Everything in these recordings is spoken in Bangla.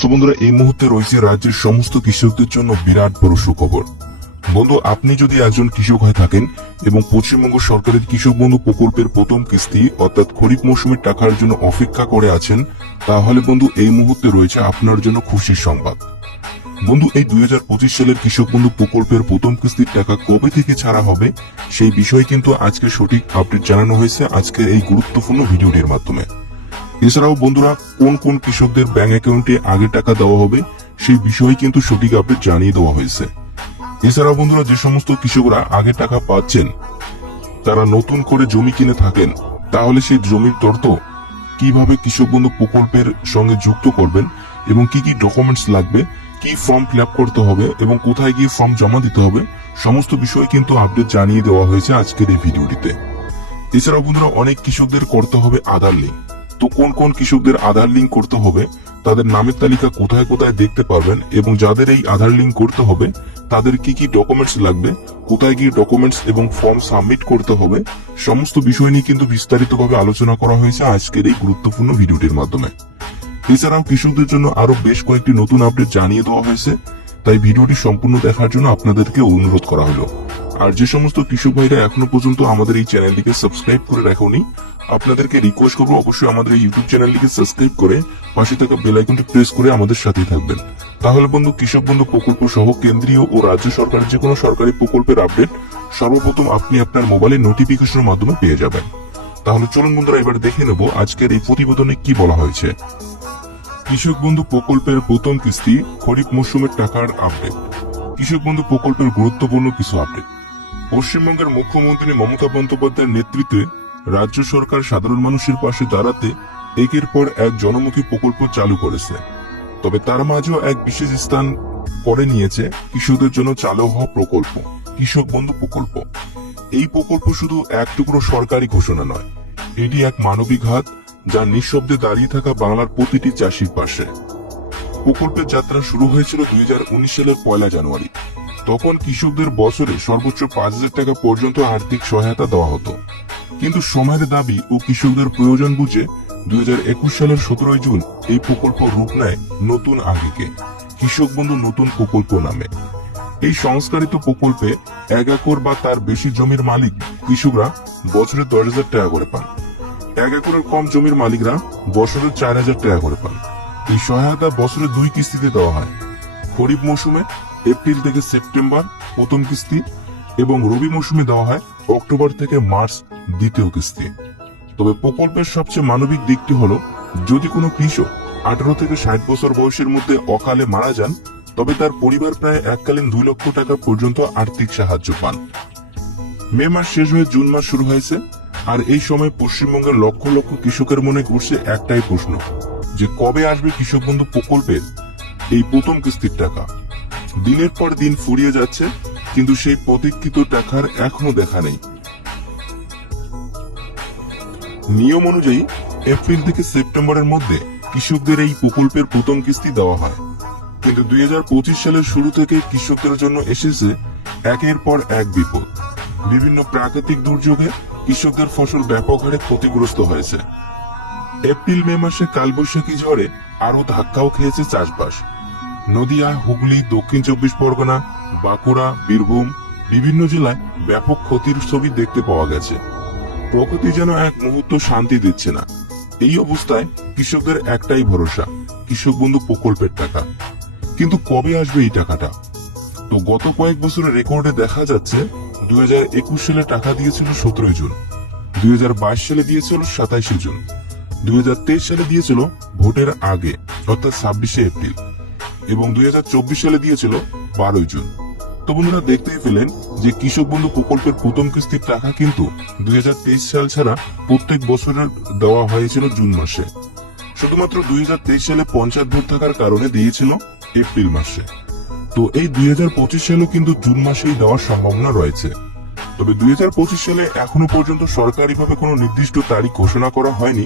সো বন্ধুরা, এই মুহূর্তে রয়েছে রাজ্যের সমস্ত কৃষকদের জন্য বিরাট বড় সুখবর। বন্ধু, আপনি যদি একজন কৃষক হয়ে থাকেন এবং পশ্চিমবঙ্গ সরকারের কৃষক বন্ধু প্রকল্পের প্রথম কিস্তি অর্থাৎ খরিফ মৌসুমের টাকার জন্য অপেক্ষা করে আছেন, তাহলে বন্ধু এই মুহূর্তে রয়েছে আপনার জন্য খুশির সংবাদ। বন্ধু, এই 2025 সালের কৃষক বন্ধু প্রকল্পের প্রথম কিস্তির টাকা কবে থেকে ছাড়া হবে সেই বিষয়ে কিন্তু আজকে সঠিক আপডেট জানানো হয়েছে আজকের এই গুরুত্বপূর্ণ ভিডিওটির মাধ্যমে। এছাড়াও বন্ধুরা, কোন কোন কৃষকদের ব্যাংক অ্যাকাউন্টে আগে টাকা দেওয়া হবে সেই বিষয়ে কিন্তু সঠিক আপডেট জানিয়ে দেওয়া হয়েছে। এছাড়াও বন্ধুরা, যে সমস্ত কৃষকরা আগে টাকা পাচ্ছেন তারা নতুন করে জমি কিনে থাকেন, তাহলে সেই জমির তথ্য কিভাবে কৃষক বন্ধু প্রকল্পের সঙ্গে যুক্ত করবেন এবং কি কি ডকুমেন্টস লাগবে, কি ফর্ম ফিল আপ করতে হবে এবং কোথায় গিয়ে ফর্ম জমা দিতে হবে, সমস্ত বিষয় কিন্তু আপডেট জানিয়ে দেওয়া হয়েছে আজকের এই ভিডিওটিতে। এছাড়াও বন্ধুরা, অনেক কৃষকদের করতে হবে আধার লিঙ্ক। তো কোন কোন কৃষকদের আধার লিঙ্ক করতে হবে, তাদের নামের তালিকা কোথায় কোথায় দেখতে পারবেন এবং যাদের এই আধার লিঙ্ক করতে হবে তাদের কি কি ডকুমেন্টস লাগবে, কোথায় গিয়ে ডকুমেন্টস এবং ফর্ম সাবমিট করতে হবে, সমস্ত বিষয় নিয়ে কিন্তু বিস্তারিতভাবে আলোচনা করা হয়েছে আজকের এই গুরুত্বপূর্ণ ভিডিওটির মাধ্যমে। এছাড়াও কৃষকদের জন্য আরো বেশ কয়েকটি নতুন আপডেট জানিয়ে দেওয়া হয়েছে, তাই ভিডিওটি সম্পূর্ণ দেখার জন্য আপনাদেরকে অনুরোধ করা হলো। আর যে সমস্ত কৃষক ভাইরা এখনো পর্যন্ত আমাদের এই চ্যানেলটিকে সাবস্ক্রাইব করে রাখোনি, আপনাদেরকে রিকোয়েস্ট করবো অবশ্যই আমাদের এই ইউটিউব চ্যানেলটিকে সাবস্ক্রাইব করে পাশে থাকা বেল আইকনটি প্রেস করে আমাদের সাথেই থাকবেন। তাহলে বন্ধু, কৃষক বন্ধু প্রকল্প সহ কেন্দ্রীয় ও রাজ্য সরকারের যে কোনো সরকারি প্রকল্পের আপডেট সর্বপ্রথম আপনি আপনার মোবাইলে নোটিফিকেশনের মাধ্যমে পেয়ে যাবেন। তাহলে চলুন বন্ধুরা, এবার দেখে নেব আজকের এই প্রতিবেদনে কি বলা হয়েছে। কৃষক বন্ধু প্রকল্পের প্রথম কিস্তি খরিফ মৌসুমের টাকার আপডেট। কৃষক বন্ধু প্রকল্পের গুরুত্বপূর্ণ কিছু আপডেট। পশ্চিমবঙ্গের মুখ্যমন্ত্রী মমতা বন্দ্যোপাধ্যায়ের নেতৃত্বে রাজ্য সরকার সাধারণ মানুষের পাশে দাঁড়াতে একের পর এক জনমুখী প্রকল্প চালু করেছে। তবে তার মাঝেও এক বিশেষ স্থান করে নিয়েছে কৃষকদের জন্য চালু হওয়া প্রকল্প কৃষক বন্ধু প্রকল্প। এই প্রকল্প শুধু এক টুকরো সরকারি ঘোষণা নয়, এটি এক মানবিক হাত যা নিঃশব্দে দাঁড়িয়ে থাকা বাংলার প্রতিটি চাষির পাশে। প্রকল্পের যাত্রা শুরু হয়েছিল 2019 সালের 1 জানুয়ারি। তখন কৃষকদের বছরে সর্বোচ্চ 5,000 টাকা পর্যন্ত আর্থিক সহায়তা দেওয়া হতো। কিন্তু সময়ের দাবি ও কৃষকদের প্রয়োজন বুঝে 2021 সালের 17 জুন এই প্রকল্প রূপ নেয় নতুন আঙ্গিকে, কৃষক বন্ধু নতুন প্রকল্প নামে। এই সংস্কারিত প্রকল্পে 1 একর বা তার বেশি জমির মালিক কৃষকরা বছরে 10,000 টাকা করে পান। 1 একরের কম জমির মালিকরা বছরে 4,000 টাকা করে পান। এই সহায়তা বছরে 2 কিস্তিতে দেওয়া হয়। খরিফ মৌসুমে এপ্রিল থেকে সেপ্টেম্বর প্রথম কিস্তি এবং রবি মৌসুমে দেওয়া হয় অক্টোবর থেকে মার্চ দ্বিতীয় কিস্তি। তবে প্রকল্পের সবচেয়ে মানবিক দিকটি হলো, যদি কোনো কৃষক 18 থেকে 60 বছর বয়সের মধ্যে অকালে মারা যান, তবে তার পরিবার প্রায় এককালীন 2 লক্ষ টাকা পর্যন্ত আর্থিক সাহায্য পান। মে মাস শেষ হয়ে জুন মাস শুরু হয়েছে, আর এই সময় পশ্চিমবঙ্গের লক্ষ লক্ষ কৃষকের মনে ঘুরছে একটাই প্রশ্ন, যে কবে আসবে কৃষক বন্ধু প্রকল্পের এই প্রথম কিস্তির টাকা। দিনের পর দিন ফুরিয়ে যাচ্ছে, কিন্তু সেই প্রতীক্ষিত টাকার এখনো দেখা নেই। নিয়ম অনুযায়ী এপ্রিল থেকে সেপ্টেম্বরের মধ্যে কৃষকদের এই প্রকল্পের প্রথম কিস্তি দেওয়া হয়, কিন্তু 2025 সালের শুরু থেকে কৃষকদের জন্য এসেছে একের পর এক বিপদ। বিভিন্ন প্রাকৃতিক দুর্যোগে কৃষকদের ফসল ব্যাপক হারে ক্ষতিগ্রস্ত হয়েছে। এপ্রিল মে মাসে কালবৈশাখী ঝড়ে আরো ধাক্কাও খেয়েছে চাষবাস। নদিয়া, হুগলি, দক্ষিণ 24 পরগনা, বাঁকুড়া, বীরভূম বিভিন্ন জেলায় ব্যাপক ক্ষতির ছবি দেখতে পাওয়া গেছে। প্রকৃতি যেন এক মুহূর্ত শান্তি দিচ্ছে না। এই অবস্থায় কৃষকদের একটাই ভরসা, কৃষক বন্ধু প্রকল্পের টাকা। কিন্তু কবে আসবে এই টাকাটা? তো গত কয়েক বছরের রেকর্ডে দেখা যাচ্ছে 2021 সালে টাকা দিয়েছিল 17 জুন, 2022 সালে দিয়েছিল 27 জুন, 2023 সালে দিয়েছিল ভোটের আগে অর্থাৎ 26 এপ্রিল এবং 2024 সালে দিয়েছিল 12 জুন। তো বন্ধুরা, দেখতেই পেলেন যে কৃষক বন্ধু প্রকল্পের প্রথম কিস্তির টাকা কিন্তু 2023 সাল ছাড়া প্রত্যেক বছরের দেওয়া হয়েছিল জুন মাসে। শুধুমাত্র 2023 সালে পঞ্চায়েত ভোট থাকার কারণে দিয়েছিল এপ্রিল মাসে। তো এই 2025 সালেও কিন্তু জুন মাসেই দেওয়ার সম্ভাবনা রয়েছে। তবে 2025 সালে এখনো পর্যন্ত সরকারিভাবে কোনো নির্দিষ্ট তারিখ ঘোষণা করা হয়নি।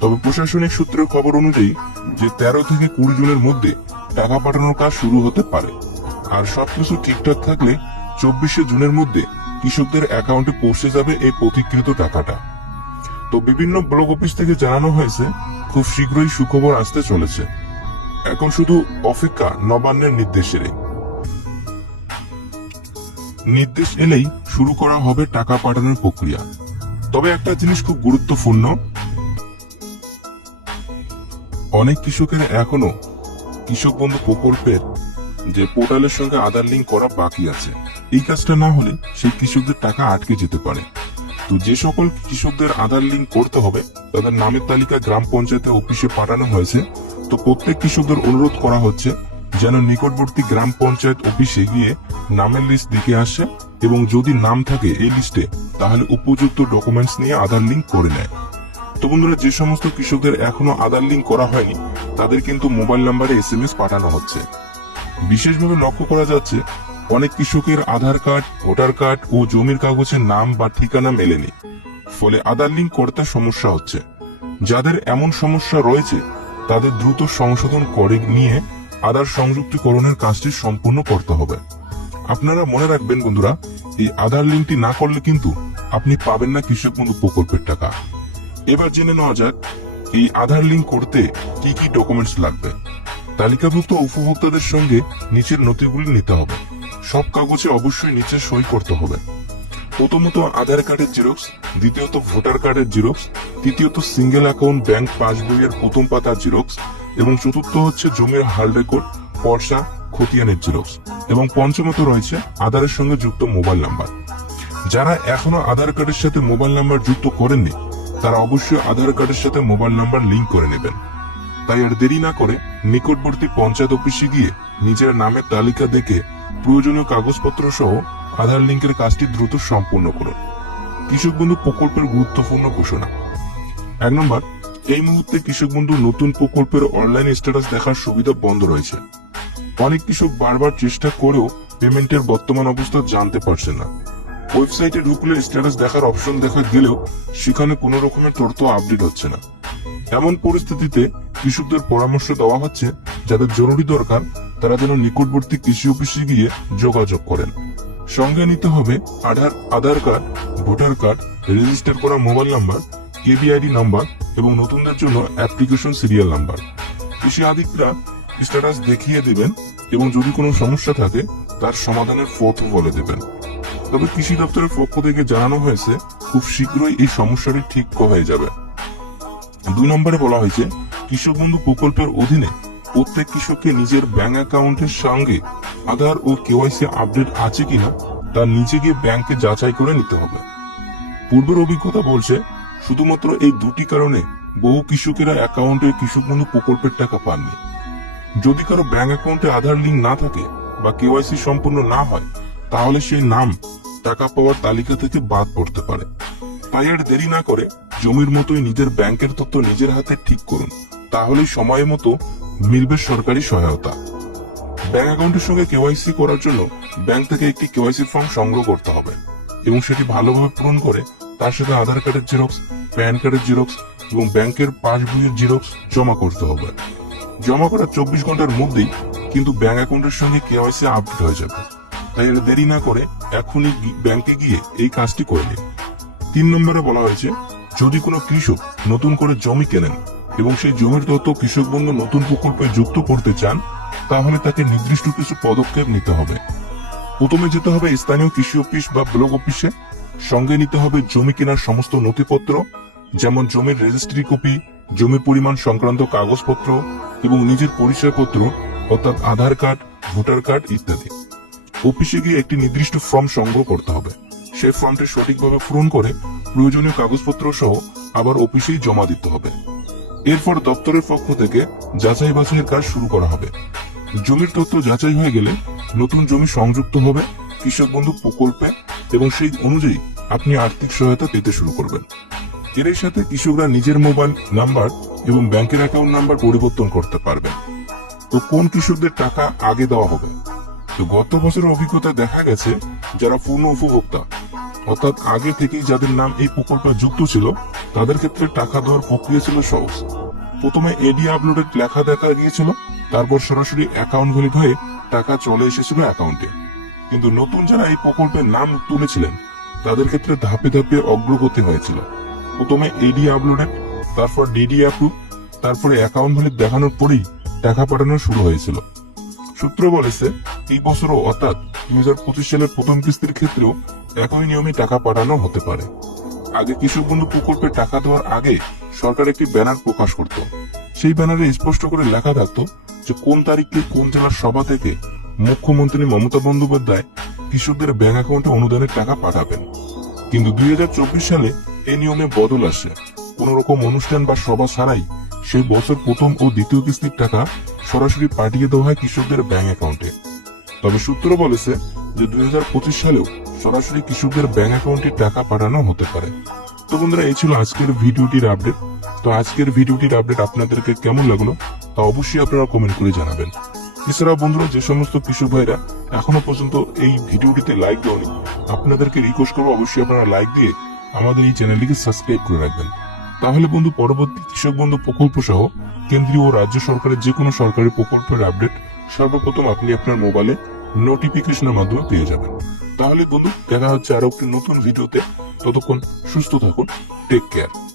তবে প্রশাসনিক সূত্রের খবর অনুযায়ী যে 13 থেকে 20 জুনের মধ্যে টাকা পাঠানোর কাজ শুরু হতে পারে। আর সবকিছু ঠিকঠাক থাকলে 24 জুনের মধ্যে কৃষকদের অ্যাকাউন্টে পৌঁছে যাবে এই প্রতীক্ষিত টাকাটা। তো বিভিন্ন ব্লক অফিস থেকে জানানো হয়েছে খুব শীঘ্রই সুখবর আসতে চলেছে। এখন শুধু অপেক্ষা নবান্নের নির্দেশের। নির্দেশ এলেই শুরু করা হবে টাকা পাঠানোর প্রক্রিয়া। তবে একটা জিনিস খুব গুরুত্বপূর্ণ, অনেক কৃষকের এখনো কৃষক বন্ধু প্রকল্পের যে পোর্টালের সঙ্গে আধার লিঙ্ক করা বাকি আছে। এই কাজটা না হলে সেই কৃষকদের টাকা আটকে যেতে পারে। তো যে সকল কৃষকদের আধার লিঙ্ক করতে হবে তাদের নামের তালিকা গ্রাম পঞ্চায়েতের অফিসে পাঠানো হয়েছে। তো প্রত্যেক কৃষকদের অনুরোধ করা হচ্ছে যেন নিকটবর্তী গ্রাম পঞ্চায়েত অফিসে গিয়ে নামের লিস্ট দেখে আসে এবং যদি নাম থাকে এই লিস্টে তাহলে উপযুক্ত ডকুমেন্টস নিয়ে আধার লিঙ্ক করে নেয়। তো বন্ধুরা, যে সমস্ত কৃষকদের এখনো আধার লিঙ্ক করা হয়নি তাদের কিন্তু মোবাইল নাম্বারে SMS পাঠানো হচ্ছে। বিশেষভাবে লক্ষ্য করা যাচ্ছে অনেক কৃষকের আধার কার্ড, ভোটার কার্ড ও জমির কাগজের নাম বা ঠিকানা মেলেনি, ফলে আধার লিঙ্ক করতে সমস্যা হচ্ছে। যাদের এমন সমস্যা রয়েছে তাদের দ্রুত সংশোধন করে নিয়ে আধার সংযুক্তিকরণের কাজটি সম্পূর্ণ করতে হবে। আপনারা মনে রাখবেন বন্ধুরা, এই আধার লিঙ্কটি না করলে কিন্তু আপনি পাবেন না কৃষক বন্ধু প্রকল্পের টাকা। এবার জেনে নেওয়া যাক এই আধার লিঙ্ক করতে কি কি ডকুমেন্টস লাগবে। তালিকাভুক্ত উপভোক্তাদের সঙ্গে নিচের নথিগুলি নিতে হবে। সব কাগজে অবশ্যই নিচে সই করতে হবে। প্রথমত আধার কার্ডের জেরক্স, দ্বিতীয়ত ভোটার কার্ডের জেরক্স, তৃতীয়ত সিঙ্গেল অ্যাকাউন্ট ব্যাংক পাসবইয়ের প্রথম পাতার জেরক্স এবং চতুর্থ হচ্ছে জমির হাল রেকর্ড, পর্সা, খতিয়ানের জেরক্স এবং পঞ্চমত রয়েছে আধারের সঙ্গে যুক্ত মোবাইল নাম্বার। যারা এখনো আধার কার্ডের সাথে মোবাইল নাম্বার যুক্ত করেননি তারা অবশ্যই আধার কার্ডের সাথে মোবাইল নাম্বার লিংক করে নেবেন। তাই আর দেরি না করে নিকটবর্তী পঞ্চায়েত অফিসে গিয়ে নিজের নামের তালিকা দেখে প্রয়োজনীয় কাগজপত্র সহ আধার লিঙ্কের কাজটি দ্রুত সম্পূর্ণ করুন। কৃষক বন্ধু প্রকল্পের গুরুত্বপূর্ণ ঘোষণা। 1 নম্বর, এই মুহূর্তে কৃষক বন্ধু নতুন প্রকল্পের অনলাইন স্ট্যাটাস দেখার সুবিধা বন্ধ রয়েছে। অনেক কৃষক বারবার চেষ্টা করেও পেমেন্টের বর্তমান অবস্থা জানতে পারছে না। ওয়েবসাইটে ঢুকলে স্ট্যাটাস দেখার অপশন দেখা গেলেও সেখানে কোনো রকমের তথ্য আপডেট হচ্ছে না। এমন পরিস্থিতিতে কৃষকদের পরামর্শ দেওয়া হচ্ছে যাদের জরুরি দরকার তারা যেন নিকটবর্তী কৃষি অফিসে গিয়ে যোগাযোগ করেন। সঙ্গে নিতে হবে আধার কার্ড, ভোটার কার্ড, রেজিস্টার করা মোবাইল নাম্বার, KBID নাম্বার এবং নতুনদের জন্য অ্যাপ্লিকেশন সিরিয়াল নাম্বার। কৃষি আধিকারিকরা স্ট্যাটাস দেখিয়ে দিবেন এবং যদি কোনো সমস্যা থাকে তার সমাধানের পথও বলে দেবেন। তবে কৃষি দপ্তরের পক্ষ থেকে জানানো হয়েছে খুব শীঘ্রই এই সমস্যাটি ঠিক হয়ে যাবে। 2 নম্বরে বলা হয়েছে কৃষক বন্ধু প্রকল্পের অধীনে প্রত্যেক কৃষককে নিজের ব্যাংক অ্যাকাউন্টের সঙ্গে আধার ও KYC আপডেট আছে কিনা তা নিজে গিয়ে ব্যাংকে যাচাই করে নিতে হবে। পূর্বের অভিজ্ঞতা বলছে শুধুমাত্র এই 2টি কারণে বহু কৃষকেরা অ্যাকাউন্টে কৃষক বন্ধু প্রকল্পের টাকা পাননি। যদি কারো ব্যাংক অ্যাকাউন্টে আধার লিঙ্ক না থাকে বা KYC সম্পূর্ণ না হয় তাহলে সেই নাম টাকা পাওয়ার তালিকা থেকে বাদ পড়তে পারে। তাই আর দেরি না করে জমির মতোই নিজের ব্যাংকের তথ্য নিজের হাতে ঠিক করুন, তাহলেই সময় মতো মিলবে সরকারি সহায়তা। ব্যাংক অ্যাকাউন্টের সঙ্গে KYC করার জন্য ব্যাংক থেকে একটি KYC ফর্ম সংগ্রহ করতে হবে এবং সেটি ভালোভাবে পূরণ করে তার সাথে আধার কার্ডের জেরক্স, প্যান কার্ডের জেরক্স এবং ব্যাংকের পাসবইয়ের জেরক্স জমা করতে হবে। জমা করার 24 ঘন্টার মধ্যেই কিন্তু ব্যাংক অ্যাকাউন্টের সঙ্গে KYC আপডেট হয়ে যাবে। তাই দেরি না করে এখনই ব্যাংকে গিয়ে এই কাজটি করে নিন। 3 নম্বরে বলা হয়েছে যদি কোনো কৃষক নতুন করে জমি কেনেন এবং সেই জমির তথ্য কৃষক বন্ধু নতুন প্রকল্পে যুক্ত করতে চান তাহলে তাকে নির্দিষ্ট কিছু পদক্ষেপ নিতে হবে। প্রথমে যেতে হবে স্থানীয় কৃষি অফিস বা ব্লক অফিসে। সঙ্গে নিতে হবে জমি কেনার সমস্ত নথিপত্র, যেমন জমির রেজিস্ট্রি কপি, জমির পরিমাণ সংক্রান্ত কাগজপত্র এবং নিজের পরিচয়পত্র অর্থাৎ আধার কার্ড, ভোটার কার্ড ইত্যাদি। অফিসে গিয়ে একটি নির্দিষ্ট ফর্ম সংগ্রহ করতে হবে। সেই ফর্মটি সঠিকভাবে পূরণ করে প্রয়োজনীয় কাগজপত্র সহ আবার অফিসেই জমা দিতে হবে। এরপর দপ্তরের পক্ষ থেকে যাচাই বাছাইয়ের কাজ শুরু করা হবে। জমির তথ্য যাচাই হয়ে গেলে নতুন জমি সংযুক্ত হবে কৃষক বন্ধু প্রকল্পে এবং সেই অনুযায়ী আপনি আর্থিক সহায়তা পেতে শুরু করবেন। এর সাথে কৃষকরা নিজের মোবাইল নাম্বার এবং ব্যাংকের অ্যাকাউন্ট নাম্বার পরিবর্তন করতে পারবেন। তো কোন কৃষকদের টাকা আগে দেওয়া হবে? তো গত বছরের অভিজ্ঞতা দেখা গেছে যারা পূর্ণ উপভোক্তা অর্থাৎ আগে থেকেই যাদের নাম এই প্রকল্পে যুক্ত ছিল তাদের ক্ষেত্রে টাকা দেওয়ার প্রক্রিয়া ছিল সহজ। প্রথমে এডি আপলোডেড লেখা দেখা গিয়েছিল, তারপর সরাসরি অ্যাকাউন্ট ভ্যালিড হয়ে টাকা চলে এসেছিল অ্যাকাউন্টে। কিন্তু নতুন যারা এই প্রকল্পের নাম তুলেছিলেন তাদের ক্ষেত্রে ধাপে ধাপে অগ্রগতি হয়েছিল। প্রথমে এডি আপলোডেড, তারপর ডিডি অ্যাপ্রুভ, তারপরে অ্যাকাউন্ট ভ্যালিড দেখানোর পরেই টাকা পাঠানো শুরু হয়েছিল। সূত্র বলেছে এই বছরও অর্থাৎ 2025 সালের প্রথম কিস্তির ক্ষেত্রেও একই নিয়মে টাকা পাঠানো হতে পারে। আগে কৃষক বন্ধু প্রকল্পে টাকা দেওয়ার আগে সরকার একটি ব্যানার প্রকাশ করত। সেই ব্যানারে স্পষ্ট করে লেখা থাকতো যে কোন তারিখে কোন জেলার সভা থেকে মুখ্যমন্ত্রী মমতা বন্দ্যোপাধ্যায় কৃষকদের ব্যাংক অ্যাকাউন্টে অনুদানের টাকা পাঠাবেন। কিন্তু 2024 সালে এই নিয়মে বদল আসে। কোন রকম অনুষ্ঠান বা সভা ছাড়াই সেই বছর প্রথম ও দ্বিতীয় কিস্তির টাকা সরাসরি পাঠিয়ে দেওয়া হয় কৃষকদের ব্যাংক অ্যাকাউন্টে। তবে সূত্র বলেছে যে 2025 সালেও সরাসরি কৃষকদের ব্যাংক অ্যাকাউন্টে টাকা পাঠানো হতে পারে। তো বন্ধুরা, এই ছিল আজকের ভিডিওটির আপডেট। তো আজকের ভিডিওটির আপডেট আপনাদেরকে কেমন লাগলো তা অবশ্যই আপনারা কমেন্ট করে জানাবেন। এছাড়াও বন্ধুরা, যে সমস্ত কৃষক ভাইরা এখনো পর্যন্ত এই ভিডিওটিতে লাইক দেওনি, আপনাদেরকে রিকোয়েস্ট করবো অবশ্যই আপনারা লাইক দিয়ে আমাদের এই চ্যানেলটিকে সাবস্ক্রাইব করে রাখবেন। তাহলে বন্ধু, পরবর্তী কৃষক বন্ধু প্রকল্প সহ কেন্দ্রীয় ও রাজ্য সরকারের যে কোনো সরকারি প্রকল্পের আপডেট সর্বপ্রথম আপনি আপনার মোবাইলে নোটিফিকেশনের মাধ্যমে পেয়ে যাবেন। তাহলে বন্ধু, দেখা হচ্ছে আরো একটি নতুন ভিডিওতে। ততক্ষণ সুস্থ থাকুন। Take care.